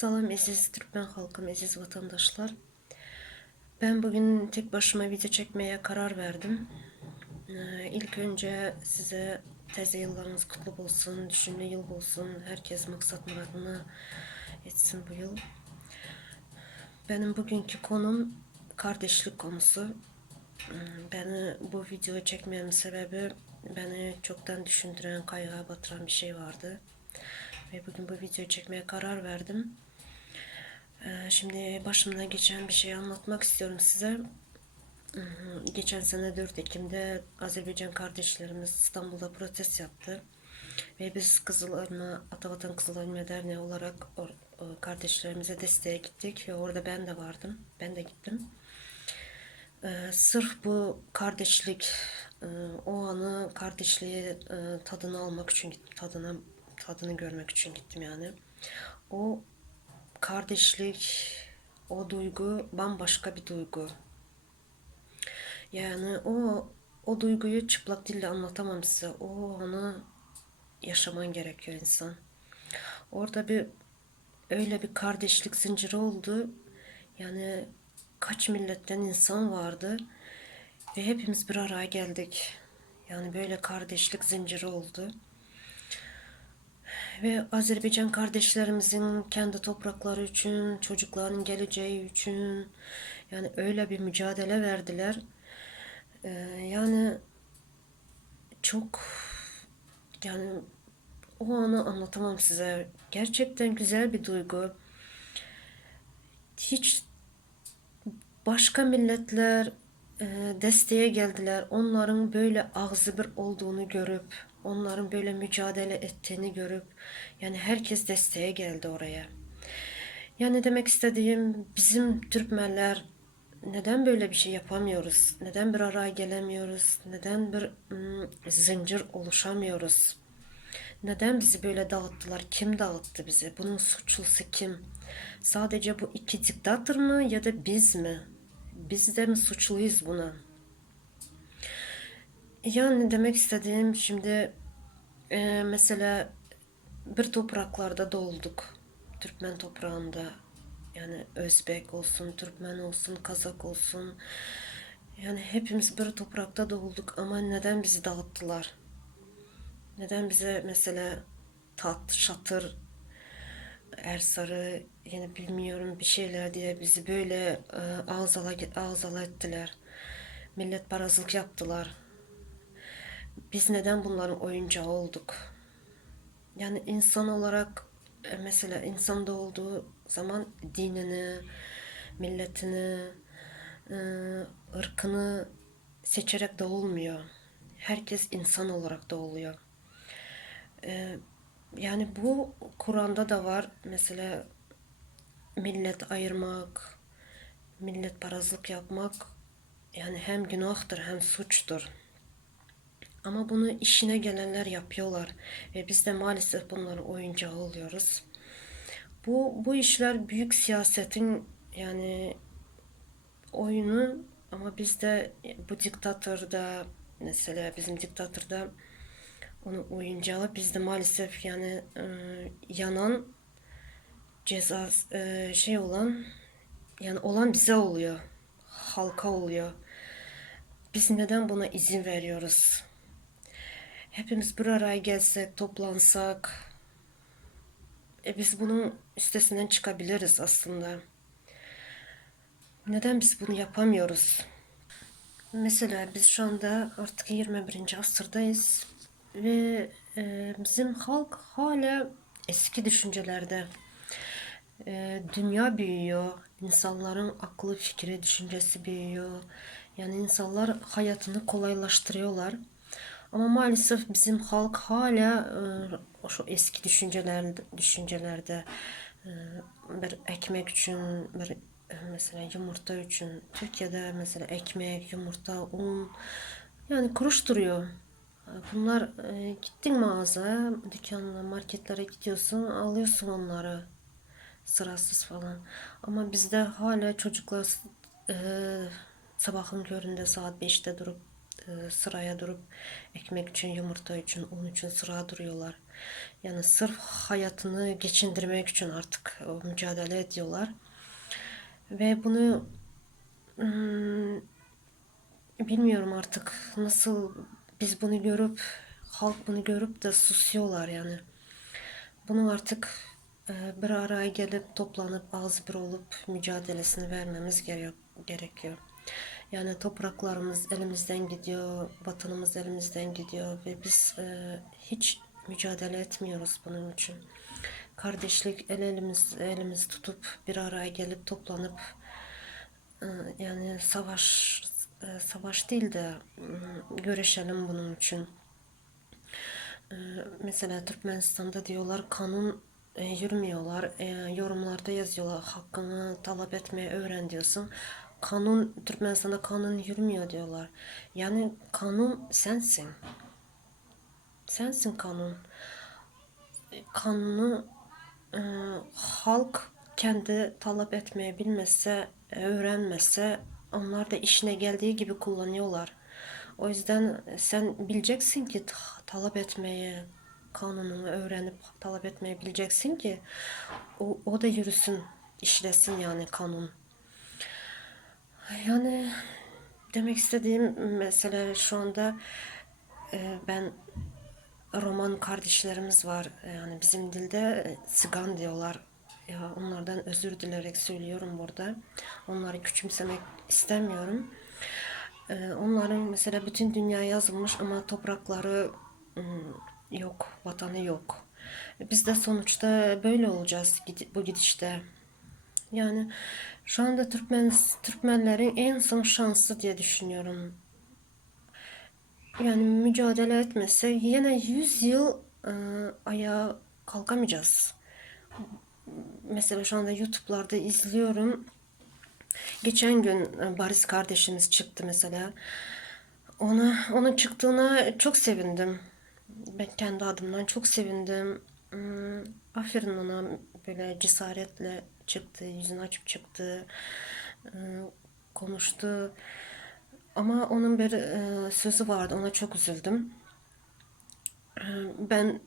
Salam aziz Türkmen halkım, aziz vatandaşlar. Ben bugün tek başıma video çekmeye karar verdim. İlk önce size teze yıllarınız kutlu olsun, düşünme yıl olsun, herkes maksat muradına etsin bu yıl. Benim bugünkü konum kardeşlik konusu. Beni bu videoyu çekmemin sebebi beni çoktan düşündüren, kaygıya batıran bir şey vardı. Ve bugün bu videoyu çekmeye karar verdim. Şimdi başımdan geçen bir şey anlatmak istiyorum size. Geçen sene 4 Ekim'de Azerbaycan kardeşlerimiz İstanbul'da protest yaptı. Ve biz Kızıl Elma, Atavatan Kızıl Elma Derneği olarak kardeşlerimize desteğe gittik. Ve orada ben de vardım. Ben de gittim. Sırf bu kardeşlik, o anı kardeşliği tadını almak için gittim. Tadını görmek için gittim yani. O kardeşlik, o duygu bambaşka bir duygu. Yani o duyguyu çıplak dille anlatamam size. O anı yaşaman gerekiyor insan. Orada öyle bir kardeşlik zinciri oldu. Yani kaç milletten insan vardı ve hepimiz bir araya geldik. Yani böyle kardeşlik zinciri oldu. Ve Azerbaycan kardeşlerimizin kendi toprakları için, çocukların geleceği için yani öyle bir mücadele verdiler. Yani çok, yani o anı anlatamam size. Gerçekten güzel bir duygu. Hiç başka milletler desteğe geldiler. Onların böyle ağzı bir olduğunu görüp, onların böyle mücadele ettiğini görüp, yani herkes desteğe geldi oraya. Yani demek istediğim, bizim Türkmenler neden böyle bir şey yapamıyoruz? Neden bir araya gelemiyoruz? Neden bir zincir oluşamıyoruz? Neden bizi böyle dağıttılar? Kim dağıttı bizi? Bunun suçlusu kim? Sadece bu iki diktatör mı ya da biz mi? Biz de mi suçluyuz buna? Yani demek istediğim şimdi mesela bir topraklarda doğduk. Türkmen toprağında. Yani Özbek olsun, Türkmen olsun, Kazak olsun. Yani hepimiz bir toprakta doğduk ama neden bizi dağıttılar? Neden bize mesela tat, şatır, Ersar'ı yine bilmiyorum bir şeyler diye bizi böyle ağzala ettiler. Millet parazılık yaptılar. Biz neden bunların oyuncağı olduk? Yani insan olarak mesela insanda olduğu zaman dinini, milletini, e, ırkını seçerek doğulmuyor. Herkes insan olarak doğuluyor. Yani bu Kur'an'da da var. Mesela millet ayırmak, millet parazlık yapmak yani hem günahtır hem suçtur. Ama bunu işine gelenler yapıyorlar ve biz de maalesef bunların oyuncağı oluyoruz. Bu işler büyük siyasetin yani oyunu ama bizde bu diktatörde mesela bizim diktatörde onun oyuncağı bizde maalesef yani yanan ceza şey olan yani olan bize oluyor. Halka oluyor. Biz neden buna izin veriyoruz? Hepimiz bir araya gelsek, toplansak, biz bunun üstesinden çıkabiliriz aslında. Neden biz bunu yapamıyoruz? Mesela biz şu anda artık 21. asırdayız ve bizim halk hala eski düşüncelerde. Dünya büyüyor, insanların aklı, fikri, düşüncesi büyüyor. Yani insanlar hayatını kolaylaştırıyorlar. Ama maalesef bizim halk hala şu eski düşüncelerde bir ekmek için, bir mesela yumurta için. Türkiye'de mesela ekmek, yumurta, un yani kuruş duruyor. Bunlar gittin mağazaya, dükkanına, marketlere gidiyorsun, alıyorsun onları sırasız falan. Ama bizde hala çocuklar e, sabahın köründe saat 5'te durup sıraya durup ekmek için, yumurta için, un için sıraya duruyorlar. Yani sırf hayatını geçindirmek için artık mücadele ediyorlar. Ve bunu hmm, bilmiyorum artık nasıl biz bunu görüp halk bunu görüp de susuyorlar yani. Bunu artık bir araya gelip toplanıp ağız bir olup mücadelesini vermemiz gerekiyor. Yani topraklarımız elimizden gidiyor, vatanımız elimizden gidiyor ve biz hiç mücadele etmiyoruz bunun için. Kardeşlik elimiz tutup bir araya gelip toplanıp yani savaş değil de görüşelim bunun için. Mesela Türkmenistan'da diyorlar kanun yürümüyorlar. Yorumlarda yazıyorlar hakkını talep etmeye öğren diyorsun. Türkmenistan'da kanun yürümüyor diyorlar. Yani kanun sensin. Sensin kanun. Kanunu e, halk kendi talep etmeye bilmezse, öğrenmezse onlar da işine geldiği gibi kullanıyorlar. O yüzden sen bileceksin ki talep etmeye, kanununu öğrenip talep etmeye bileceksin ki o da yürüsün, işlesin yani kanun. Yani demek istediğim mesela şu anda ben Roman kardeşlerimiz var. Yani bizim dilde Sigan diyorlar. Ya onlardan özür dilerek söylüyorum burada. Onları küçümsemek istemiyorum. Onların mesela bütün dünya yazılmış ama toprakları yok, vatanı yok. Biz de sonuçta böyle olacağız bu gidişte. Yani şu anda Türkmenlerin en son şansı diye düşünüyorum. Yani mücadele etmese yine 100 yıl ayağa kalkamayacağız. Mesela şu anda YouTube'larda izliyorum. Geçen gün Baris kardeşimiz çıktı mesela. Onun çıktığına çok sevindim. Ben kendi adımdan çok sevindim. Aferin ona, böyle cesaretle çıktı, yüzünü açıp çıktı, konuştu. Ama onun bir sözü vardı, ona çok üzüldüm. Ben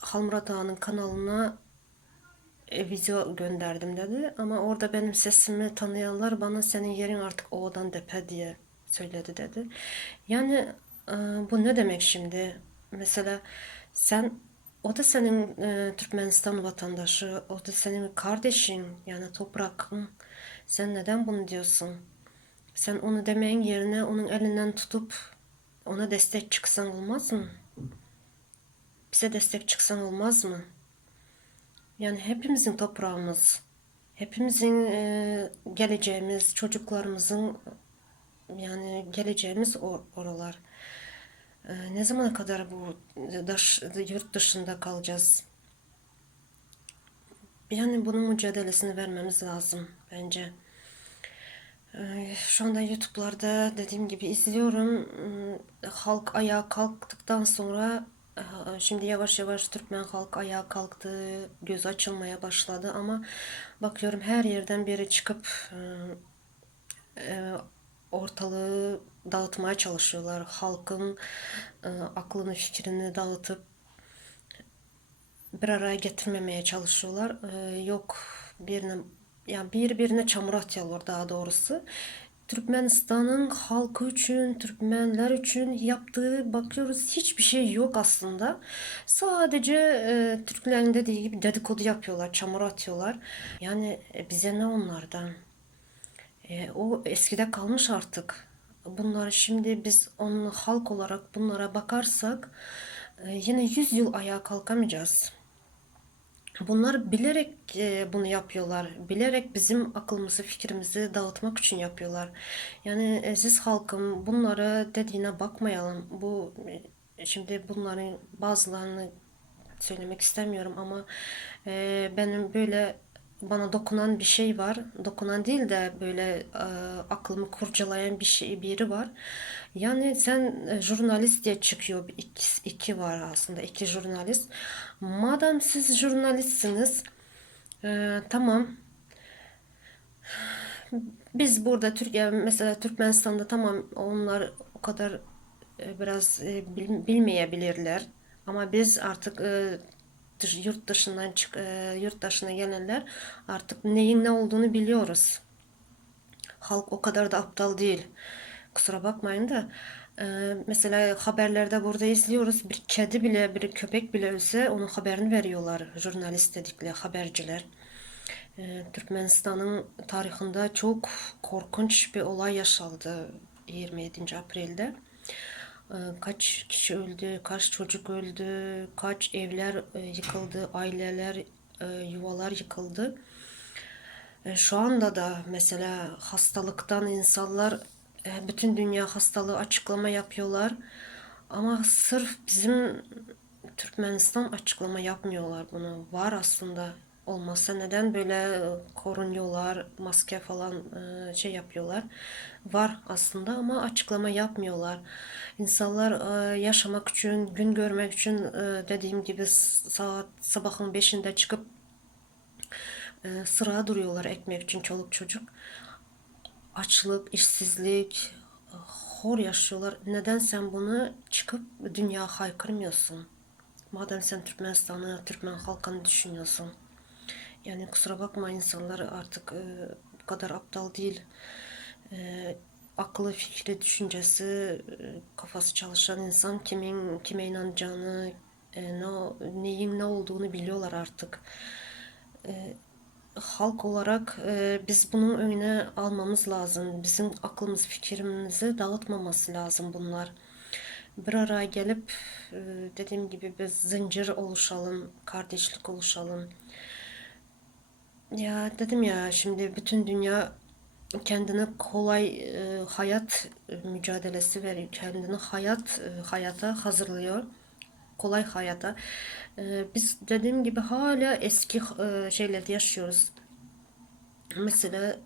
Halmurat Ağa'nın kanalına video gönderdim dedi. Ama orada benim sesimi tanıyanlar bana senin yerin artık O'dan depe diye söyledi dedi. Yani bu ne demek şimdi? Mesela sen o da senin Türkmenistan vatandaşı, o da senin kardeşin yani toprak. Sen neden bunu diyorsun? Sen onu demeyin yerine onun elinden tutup ona destek çıksan olmaz mı? Bize destek çıksan olmaz mı? Yani hepimizin toprağımız, hepimizin geleceğimiz, çocuklarımızın yani geleceğimiz oralar. Ne zamana kadar bu yurt dışında kalacağız? Yani bunun mücadelesini vermemiz lazım bence. Şu anda YouTube'larda dediğim gibi izliyorum. Halk ayağa kalktıktan sonra şimdi yavaş yavaş Türkmen halk ayağa kalktı, göz açılmaya başladı ama bakıyorum her yerden biri çıkıp e, ortalığı dağıtmaya çalışıyorlar. Halkın aklını fikrini dağıtıp bir araya getirmemeye çalışıyorlar. Yok birine yani birbirine çamur atıyorlar daha doğrusu. Türkmenistan'ın halkı için, Türkmenler için yaptığı bakıyoruz hiçbir şey yok aslında. Sadece Türklerin dediği gibi dedikodu yapıyorlar, çamur atıyorlar. Yani bize ne onlardan? O eskide kalmış artık. Bunları şimdi biz onun halk olarak bunlara bakarsak yine 100 yıl ayağa kalkamayacağız. Bunlar bilerek bunu yapıyorlar. Bilerek bizim aklımızı, fikrimizi dağıtmak için yapıyorlar. Yani siz halkım bunları dediğine bakmayalım. Şimdi bunların bazılarını söylemek istemiyorum ama benim böyle bana dokunan bir şey var. Dokunan değil de böyle aklımı kurcalayan biri var. Yani sen jurnalist diye çıkıyor. İki var aslında. İki jurnalist. Madem siz jurnalistsiniz, tamam. Biz burada Türkiye mesela Türkmenistan'da tamam onlar o kadar biraz bilmeyebilirler. Ama biz artık yurt dışından yurt dışına gelenler artık neyin ne olduğunu biliyoruz. Halk o kadar da aptal değil. Kusura bakmayın da mesela haberlerde burada izliyoruz, bir kedi bile bir köpek bile ölse onun haberini veriyorlar jurnalist dedikleri haberciler. Türkmenistan'ın tarihinde çok korkunç bir olay yaşandı 27. April'de. Kaç kişi öldü, kaç çocuk öldü, kaç evler yıkıldı, aileler, yuvalar yıkıldı. Şu anda da mesela hastalıktan insanlar bütün dünya hastalığı açıklama yapıyorlar. Ama sırf bizim Türkmenistan açıklama yapmıyorlar bunu. Var aslında, olmasa neden böyle korunuyorlar, maske falan şey yapıyorlar. Var aslında ama açıklama yapmıyorlar. İnsanlar yaşamak için, gün görmek için dediğim gibi sabahın 5'inde çıkıp sıraya duruyorlar ekmek için çoluk çocuk. Açlık, işsizlik, hor yaşıyorlar. Neden sen bunu çıkıp dünya haykırmıyorsun? Madem sen Türkmenistan'ı, Türkmen halkını düşünüyorsun. Yani kusura bakma, insanlar artık bu kadar aptal değil. Aklı, fikri, düşüncesi, kafası çalışan insan kime inanacağını, neyin ne olduğunu biliyorlar artık. Halk olarak biz bunun önüne almamız lazım. Bizim aklımız, fikrimizi dağıtmaması lazım bunlar. Bir araya gelip dediğim gibi biz zincir oluşalım, kardeşlik oluşalım. Ya dedim ya, şimdi bütün dünya kendine kolay hayat mücadelesi veriyor. Kendini hayata hazırlıyor. Kolay hayata. Biz dediğim gibi hala eski şeylerde yaşıyoruz. Mesela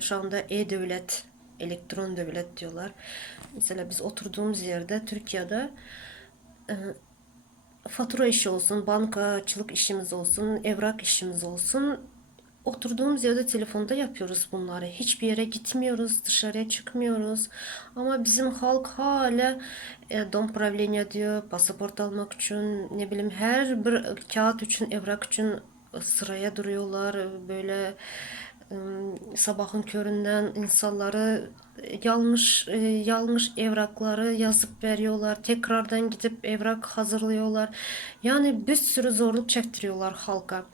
şu anda e-devlet, elektron devlet diyorlar. Mesela biz oturduğumuz yerde Türkiye'de fatura işi olsun, bankacılık işimiz olsun, evrak işimiz olsun, oturduğumuz yerde telefonda yapıyoruz bunları. Hiçbir yere gitmiyoruz, dışarıya çıkmıyoruz. Ama bizim halk hala dom правления diyor, pasaport almak için, ne bileyim, her bir kağıt için, evrak için sıraya duruyorlar. Böyle sabahın köründen insanları yanlış evrakları yazıp veriyorlar. Tekrardan gidip evrak hazırlıyorlar. Yani bir sürü zorluk çektiriyorlar halka.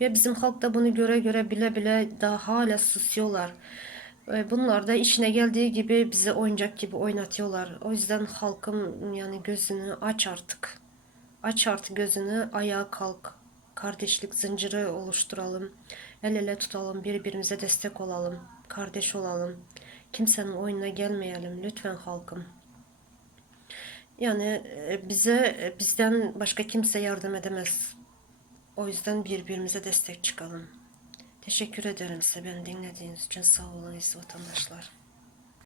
Ve bizim halk da bunu göre göre bile bile daha hala susuyorlar. Bunlar da işine geldiği gibi bizi oyuncak gibi oynatıyorlar. O yüzden halkım, yani gözünü aç artık. Aç artık gözünü, ayağa kalk. Kardeşlik zinciri oluşturalım. El ele tutalım, birbirimize destek olalım. Kardeş olalım. Kimsenin oyununa gelmeyelim lütfen halkım. Yani bizden başka kimse yardım edemez. O yüzden birbirimize destek çıkalım. Teşekkür ederim size beni dinlediğiniz için. Sağ olun vatandaşlar.